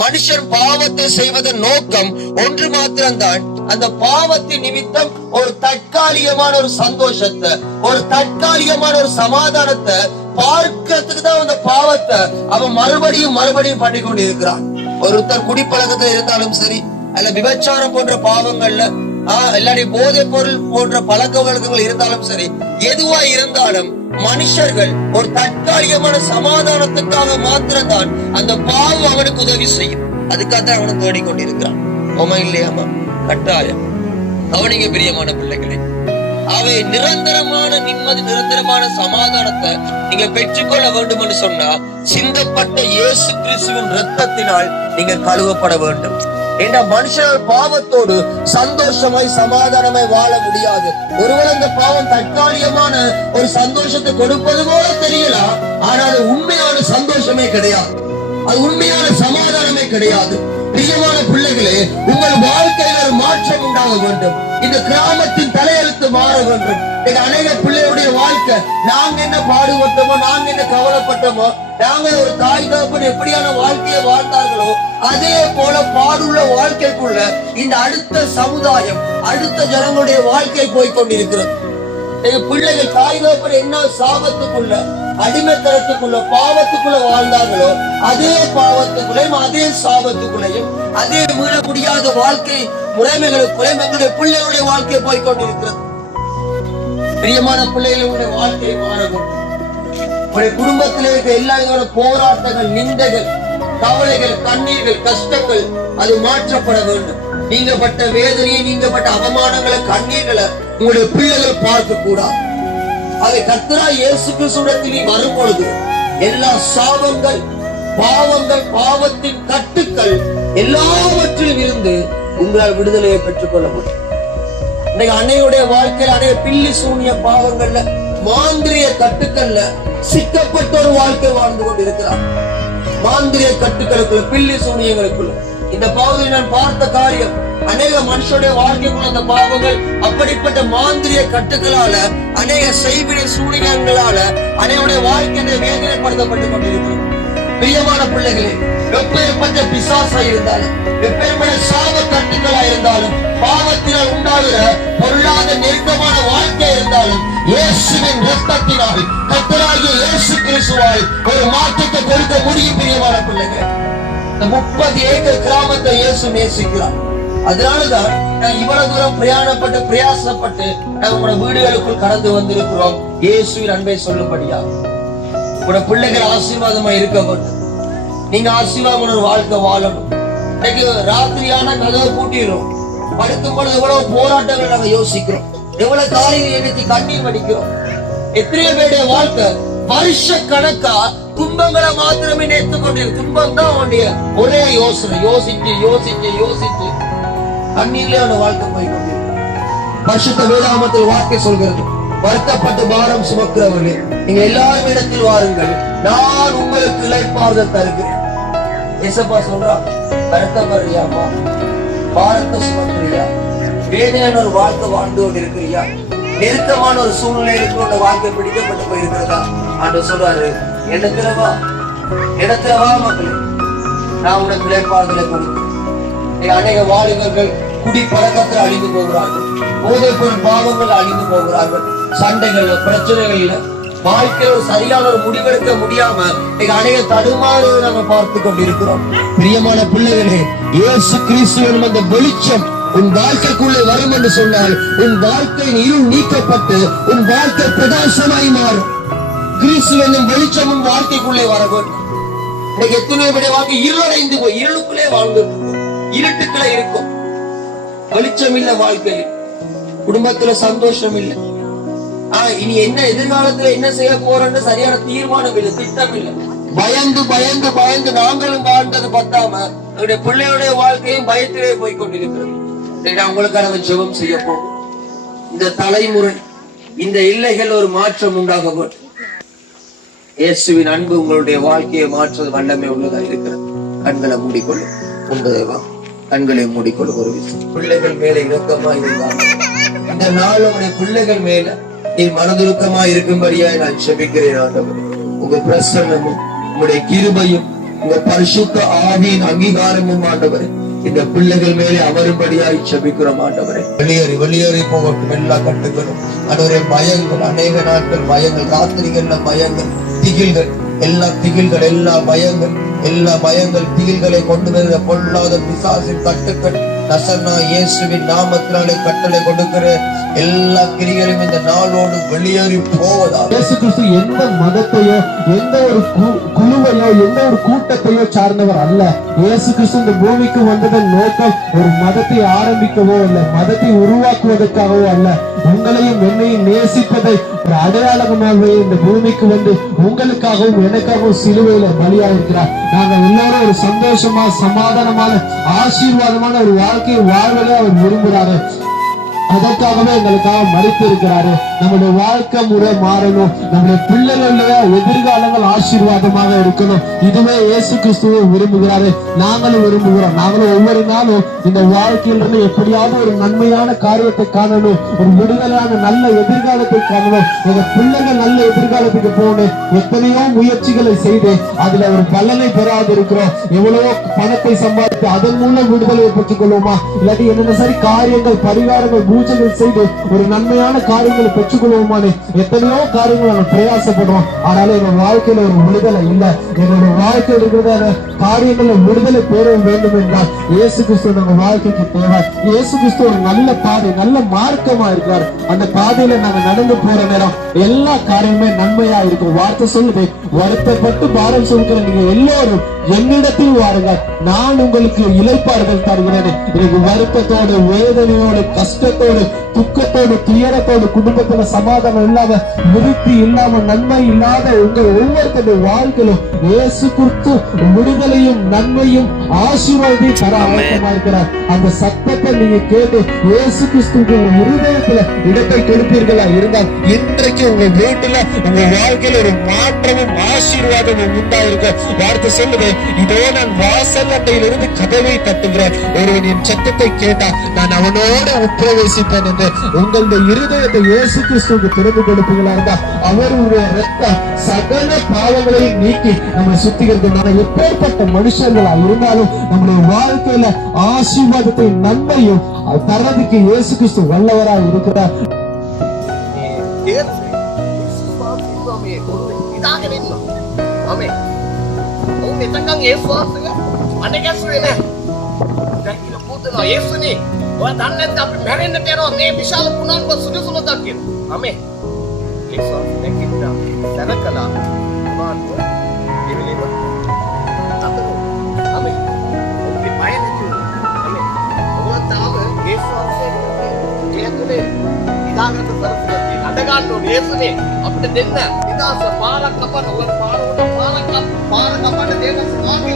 மனுஷன் பாவத்தை செய்வதன் நோக்கம் ஒன்று மாத்திரம்தான், அந்த பாவத்தின் நிமித்தம் ஒரு தற்காலிகமான ஒரு சந்தோஷத்தை, ஒரு தற்காலிகமான ஒரு சமாதானத்தை பார்க்கிறதுக்கு தான் அந்த பாவத்தை அவன் மறுபடியும் பண்ணி கொண்டு இருக்கிறான். ஒருத்தர் குடிப்பழக்கத்துல இருந்தாலும் சரி, அல்ல விபச்சாரம் போன்ற பாவங்கள்ல இல்லாட்டி போதைப் பொருள் போன்ற பழக்க வழக்கங்கள் இருந்தாலும் சரி, எதுவா இருந்தாலும் மனுஷர்கள் ஒரு தற்காலிகமான சமாதானத்துக்காக மாத்திரம்தான் அந்த பாவம் அவனுக்கு உதவி செய்யும். அதுக்காக அவனை தேடிக்கொண்டிருக்கிறான். ஓமா இல்லையாமா? கட்டாயம். அவனுக்கு பிரியமான பிள்ளைகளே, அவை நிரந்தரமான நிம்மதி, நிரந்தரமான சமாதானத்தை நீங்க பெற்றுக்கொள்ள வேண்டும் என்று சொன்னா, சிந்தப்பட்ட இயேசு கிறிஸ்துவின் இரத்தத்தினால் நீங்க கழுவப்பட வேண்டும். ஏன்னா மனுஷனால் பாவத்தோடு சந்தோஷமாய் சமாதானமாய் வாழ முடியாது. ஒருவேளை இந்த பாவம் தற்காலிகமான ஒரு சந்தோஷத்தை கொடுப்பது போல தெரியலாம், ஆனால் அது உண்மையான சந்தோஷமே கிடையாது, அது உண்மையான சமாதானமே கிடையாது. பிரியமான பிள்ளைகளே, உங்கள் வாழ்க்கையில் ஒரு மாற்றம் உண்டாக வேண்டும். இந்த கிராமத்தின் தலையெழுத்து மாற வேண்டும். அநேக பிள்ளைகளுடைய வாழ்க்கை, நாங்க என்ன பாடுபட்டோமோ, நாங்க என்ன கவலைப்பட்டோமோ, நாங்க ஒரு தாய் தகப்பன் எப்படியான வாழ்க்கையை வாழ்ந்தார்களோ அதே போல பாடுள்ள வாழ்க்கைக்குள்ள இந்த அடுத்த சமுதாயம், அடுத்த ஜனங்களுடைய வாழ்க்கை போய்கொண்டிருக்கிறது. பிள்ளைகள் தாய் தகப்பன் என்ன சாபத்துக்குள்ள, அடிமைத்தனத்துக்குள்ள, பாவத்துக்குள்ள வாழ்ந்தார்களோ அதே பாவத்துக்குள்ளையும் அதே சாபத்துக்குள்ளையும் அதே மீள முடியாத வாழ்க்கை முறைமைகளுக்குள்ளே எங்களுடைய பிள்ளைகளுடைய வாழ்க்கை போய்கொண்டிருக்கிறது. பிரியமான பிள்ளைகளுடைய வாழ்க்கையை மாறவும், உடைய குடும்பத்தில் இருக்க எல்லா போராட்டங்கள், நிந்தைகள், கவலைகள், கண்ணீர்கள், கஷ்டங்கள் அது மாற்றப்பட வேண்டும். நீங்கப்பட்ட வேதனையை, நீங்கப்பட்ட அவமானங்களை, கண்ணீர்களை உங்களுடைய பிள்ளைகள் பார்க்க கூடாது. அதை கர்த்தராகிய இயேசு கிறிஸ்துவிடத்தில் வரும் பொழுது எல்லா சாபங்கள், பாவங்கள், பாவத்தின் கட்டுக்கள் எல்லாவற்றிலும் இருந்து உங்களால் விடுதலையை பெற்றுக் கொள்ள முடியும். இன்னைக்கு அன்னையுடைய வாழ்க்கையில் அநேக பில்லி சூனிய பாவங்கள்ல, மாந்திரிய கட்டுக்கள்ல சிக்கப்பட்ட ஒரு வாழ்க்கை வாழ்ந்து கொண்டிருக்கிறார். மாந்திரிய கட்டுக்களுக்குள்ள, பில்லி சூனியங்களுக்குள்ள இந்த பாவத்தில் நான் பார்த்த காரியம், அநேக மனுஷனுடைய வாழ்க்கைக்குள்ள அந்த பாவங்கள் அப்படிப்பட்ட மாந்திரிய கட்டுகளால, அநேக செய்வினை சூனியங்களால அநேகருடைய வாழ்க்கை வேதனைப்படுத்தப்பட்டுக் கொண்டிருக்கிறது. பிரியமான பிள்ளைகளே, எப்பேற்பட்ட பிசாசா இருந்தாலும், எப்பேற்பட்ட சாப கட்டுகளா இருந்தாலும், பாவத்தினால் உண்டாகிற பொருளாத நெருக்கமான வாழ்க்கை இருந்தாலும், இயேசுவின் இரத்தத்தினால், கர்த்தராகிய இயேசு கிறிஸ்துவால் ஒரு மாற்றத்தை கொடுக்க முடியும். பிரியமான பிள்ளைகளே, 30 ஏக்கர் கிராமத்தை இயேசு நேசிக்கிறார். அதனாலதான் நான் இவ்வளவு தூரம் பிரயாணப்பட்டு பிரயாசப்பட்டு நம்மளோட வீடுகளுக்குள் கடந்து வந்திருக்கிறோம். இயேசுவின் அன்பை சொல்லும்படியா உங்களோட பிள்ளைகள் ஆசீர்வாதமா இருக்க வேண்டும். நீங்க ஆசீர்வாதமான ஒரு வாழ்க்கை வாழணும். இன்னைக்கு ராத்திரியான கதவை பூட்டிடுறோம். படுக்கும் பொழுது எவ்வளவு போராட்டங்கள் நாங்க யோசிக்கிறோம், எவ்வளவு காரியங்கள் எடுத்து கண்ணீர் வடிக்கிறோம். எத்தனையோ பேருடைய வாழ்க்கை வருஷ கணக்கா துன்பங்களை மாத்திரமே நேர்த்து கொண்டிருக்கு. துன்பம் தான் அவனுடைய ஒரே யோசனை. யோசிச்சு யோசிச்சு யோசிச்சு கண்ணீர்ல அவன வாழ்க்கை போய்கொண்டிருக்கு. பரிசுத்த வேதாகமத்தில் வார்த்தை சொல்கிறது, வருத்தப்பட்டு பாரம் சுமக்கிறவர்களே, நீங்க எல்லாரும் இடத்தில் வாருங்கள், நான் உங்களுக்கு இளைப்பாறுதல் தருகிறேன். ஏசப்பா சொல்றா, வருத்தப்படுறியாமா, பாரத்தை சுமக்கிறியா, வேதனையான ஒரு வாழ்க்கை வாழ்ந்து கொண்டு இருக்கிறியா, நெருக்கமான ஒரு சூழ்நிலைக்கு உள்ள வாழ்க்கை பிடிக்கப்பட்டு போயிருக்கிறதா? ஆண்டவர் சொல்றாரு, இடத்துல வா மக்களே, நான் உனக்கு இளைப்பாறுதலை கொடுக்கிறேன். அநேக வாலிபர்கள் குடி பழக்கத்தில் அழிந்து போகிறார்கள், போதைப் பொருள் பாவங்கள் அழிந்து போகிறார்கள், சண்டைகள்ல, பிரச்சனைகள்ல, வாழ்க்கையில் ஒரு சரியான ஒரு முடிவெடுக்க முடியாம அநேக தடுமாறுவதை நாம பார்த்து கொண்டிருக்கிறோம். பிரியமான பிள்ளைகளே, இயேசு கிறிஸ்துவின் அந்த வெளிச்சம் உன் வாழ்க்கைக்குள்ளே வரும் என்று சொன்னால், உன் வாழ்க்கையின் இருள் நீக்கப்பட்டு உன் வாழ்க்கை பிரகாசமாய் மாறும். கிறிஸ்து என்னும் வெளிச்சமும் வாழ்க்கைக்குள்ளே வர வேண்டும். இன்னைக்கு எத்தனை பேருடைய வாழ்க்கை இருளடைந்து போய் இருளுக்குள்ளே வாழ்ந்து இருட்டுக்குள்ளே இருக்கும். வெளிச்சம் இல்ல வாழ்க்கையில், குடும்பத்துல சந்தோஷம் இல்லை. இனி என்ன எதிர்காலத்துல என்ன செய்ய போறோம்னு சரியான தீர்மானம் இல்லை, திட்டம் இல்லை. பயந்து பயந்து பயந்து நாங்களும் வாழ்ந்தது பத்தாம என்னுடைய பிள்ளையுடைய வாழ்க்கையும் பயத்திலே போய் கொண்டிருக்கிறது. உங்களுக்கான ஜெபம் செய்ய போகும். இந்த தலைமுறை, இந்த இல்லைகள் ஒரு மாற்றம் உண்டாக வேண்டும். இயேசுவின் அன்பு உங்களுடைய வாழ்க்கையை மாற்றது வல்லமை உள்ளதா இருக்கிறது. கண்களை மூடிக்கொள்ளும். உண்பதேவா, கண்களை மூடிக்கொள்ளும். ஒரு விஷயம், பிள்ளைகள் மேல இறக்கமா இருந்தாங்க. இந்த நாள் உங்களுடைய பிள்ளைகள் மேல நீ மனதுருக்கமா இருக்கும்படியா நான் செபிக்கிறேன். ஆண்டவரே, உங்க பிரசன்னமும் உங்களுடைய கிருபையும் உங்க பரிசுத்த ஆவியின் அங்கீகாரமும் ஆண்டவரே இந்த பிள்ளைகள் மேலே அமரும்படியாய் செபிக்கிறோம் ஆண்டவரே. வெளியேறி போகட்டும் எல்லா கட்டுகளும் ஆண்டவரே. பயங்கள், அநேக நாட்கள் பயங்கள், ராத்திரிகள்ல பயங்கள், திகில்கள், எல்லா பயங்கள் திகில்களை கொண்டு வருகிற பொல்லாத பிசாசின் கட்டுக்கள் நசன்னா இயேசுவின் நாமத்தினாலே கட்டளை கொடுக்கிற எல்லா கிரிகளும் இந்த நாளோடு வெளியேறி போவதா. இயேசு கிறிஸ்து எந்த மதத்தையோ எந்த ஒரு குழுவையோ எந்த ஒரு கூட்டத்தையோ சார்ந்தவர் அல்ல. இயேசு கிறிஸ்து இந்த பூமிக்கு வந்ததன் நோக்கம் ஒரு மதத்தை ஆரம்பிக்கவோ இல்ல, மதத்தை உருவாக்குவதற்காகவோ அல்ல. உங்களையும் என்னையும் நேசிப்பதை ஒரு அடையாளமாகவே இந்த பூமிக்கு வந்து உங்களுக்காகவும் எனக்காகவும் சிலுவையில பலியாயிருக்கிறார். நாங்கள் எல்லாரும் ஒரு சந்தோஷமா சமாதானமான ஆசீர்வாதமான ஒரு வாழ்க்கையை வாழ்வதை அவர் விரும்புகிறாரு. அதற்காகவே எங்களுக்காக மறித்து இருக்கிறாரு. நம்முடைய வாழ்க்கை முறை மாறணும், நம்முடைய பிள்ளைகளுடைய எதிர்காலங்கள் ஆசீர்வாதமாக இருக்கணும். இதுவே இயேசு கிறிஸ்துவை விரும்புகிறாரு, நாங்களும் விரும்புகிறோம். நாங்களும் ஒவ்வொரு நாளும் இந்த வாழ்க்கையிலிருந்து எப்படியாவது ஒரு நன்மையான காரியத்தை காணணும், ஒரு விடுதலையான நல்ல எதிர்காலத்தை காணணும், எங்க பிள்ளைகள் நல்ல எதிர்காலத்துக்கு போகணும். எத்தனையோ முயற்சிகளை செய்து அதுல ஒரு பலனை பெறாது இருக்கிறோம். எவ்வளவோ பணத்தை சம்பாதித்து அதன் மூலம் விடுதலையை பெற்றுக் கொள்வோமா, இல்லாட்டி என்னென்ன சரி காரியங்கள் பரிகாரங்கள் பூஜைகள் செய்து ஒரு நன்மையான காரியங்களை பெற்றுக் கொள்வோமானே எத்தனையோ காரியங்கள் நாங்கள் பிரயாசப்படுவோம். ஆனாலும் எங்க வாழ்க்கையில ஒரு விடுதலை இல்லை. எங்களுடைய வாழ்க்கையில் இருக்கிற காரியங்களை விடுதலை பெற வேண்டும் என்றால் இயேசு கிறிஸ்து நம்ம வாழ்க்கைக்கு தேவை. இயேசு கிறிஸ்து ஒரு நல்ல பாதை, நல்ல மார்க்கமா இருக்கிறார். அந்த பாதையில நாங்க நடந்து போற நேரம் எல்லா காரியமே நன்மையா இருக்கும். வார்த்தை சொல்லுது, வருத்தப்பட்டு பாரம் சொல்கிற நீங்க எல்லோரும் என்னிடத்தில் வாருங்கள், நான் உங்களுக்கு இளைப்பாறுதல் தருகிறேன். எனக்கு வருத்தத்தோடு, வேதனையோடு, கஷ்டத்தோடு, துக்கத்தோடு, துயரத்தோடு, குடும்பத்துல சமாதானம் இல்லாம, விருத்தி இல்லாம, நன்மை இல்லாத உங்கள் ஒவ்வொருத்தருடைய வாழ்க்கையிலும் இயேசு கிறிஸ்து விடுதலையும் நன்மையும் ஆசீர்வாதத்தையும் தர ஆயத்தமா இருக்கிறார். அந்த சத்தத்தை நீங்க கேட்டு இயேசு கிறிஸ்துவுக்கு உங்க இருதயத்துல இடத்தை கொடுப்பீர்களா இருந்தால் இன்றைக்கு உங்க வீட்டுல உங்க வாழ்க்கையில ஒரு மாற்றமும் ஆசீர்வாதமும் உண்டாயிருக்கும். வார்த்தை சொல்லுது, இதோ நான் வாசல் அண்டையிலிருந்து கதவை தட்டுகிறேன், ஒருவன் என் சத்தத்தை கேட்டா நான் அவனோட உட்பிரவேசிப்பேன் என்று உங்களுடைய இருதயத்தை இயேசு கிறிஸ்துவுக்கு திறந்து கொடுப்பீங்களா இருந்தா அவருடைய ரத்தம் சகல பாவங்களையும் நீக்கி நம்ம சுத்திகரித்து எப்பேற்பட்ட மனுஷர்களா இருந்தாலும் நம்முடைய வாழ்க்கையில ஆசீர்வாதத்தை நன்மையும் தரதுக்கு இயேசு கிறிஸ்து வல்லவரா இருக்கிறார். එතකන් ඒ ස්වාසය අනේ ගැස්සුවේ නෑ. දැන් කියලා පුදුනවා යේසුනේ. ඔයා දන්නේ නැත්නම් අපි මැරෙන්නට යනවා මේ විශාල පුණාංග සුදුසුලක් කියලා. අමේ. ඒ ස්වාසය දැක්කිට දැනකලා මාත් දෙවිලෙව අතන අමේ. ඔබේ පය නැතුව අමේ. ඔයා තාම ඒ ස්වාසය කියතුනේ ඉදාගත්ත සරසුලක් අඬ ගන්න ඕනේ යේසුනේ. අපිට දෙන්න ඉදාස පාරක් කපන ඔය පාර කපන්න දෙන්න සාමිය